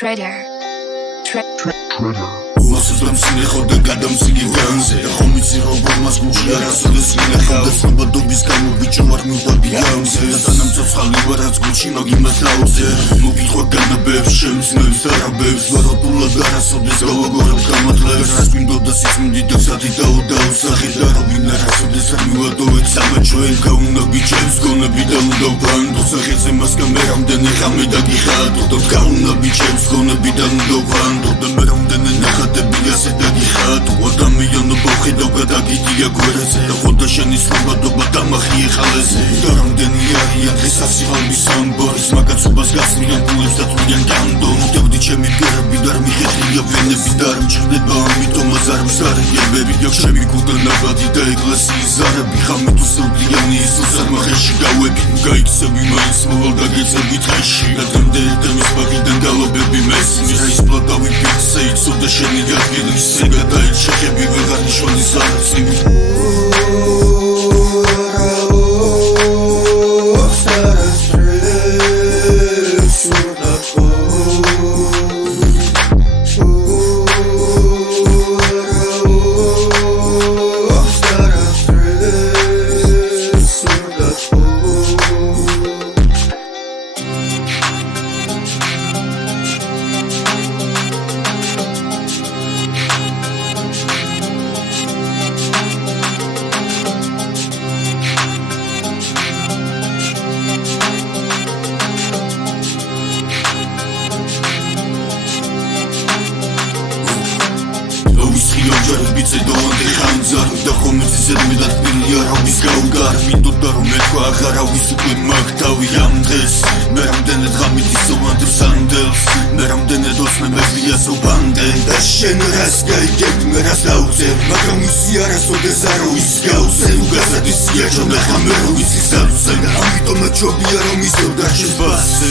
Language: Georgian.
Trader. Masudam sine xoda gadam sigi ganze Xomi ziro gormas gushi arasada sine xoda Sabadobis gamo bicho var miwdabi amze Datanam cotsxali varats gushi magimas lauze Mugitqva ganabebs შემძნევს არაბებს Ვაროდულად არასოდეს გავაგორებ გამადლებს Რას მინდოდა სიწმინდი და გზადი დაუსახე და რობინ არასოდეს არ მივატოვეთ სამაჩვენ გაუნა ბიჩებს გონები და უნდა ვბანდო სახეზე მას გამერამდენე ღამე დაგიხატო და გაუნა ბიჩებს გონები და უნდა ვბანდო და მე რამდენი ნახატები ასე დაგიხატო ადამიანობა ვხედავ გადაგიდია გვერდზე და ხოდა შენი სლობადობა დამახიე ხალეზე და რამდენი არიან დღეს ასივალმის ამბორის მაგაცობას გაცნიან ფულებს და თვლიან განდომ დევდი ჩემი გერები და არ მიხედია ვენები და არ მჭირდება ამიტომაც არ მზარია მები იახშები გულდანაბადი და ეკლესიის ზარები ხამე თუ სევდიანი ისოს არ მახეში გავები გაიქცევი მაინც მოვალ და გეცები დღეში რადგან დემის ბაგიდან გალობები მესმის ის პლატავი ფიქსე იცოდა შენი ადგილი სეგა და ის შეხები ვეღარ ნიშვალი ზარცივი Bice do ande khanzar da khomets zedmedad pilya robis gavgar მინდოდა რომ ეთქვა აღარავის უკვე მაგთავი ამ დღეს მე რამდენად ღამით ისოვანდი სანდელს მე რამდენად ოცნებებია ზუბამდე და შენ რას გაიგებ მე რას დავწერ მაგრამ ისი არასოდეს არ უისგავსე უგაზად ისია ჩვენ ხამე რომ ისი სავსე ამიტომაც ჯობია რომ ისევ დარჩეს ბასე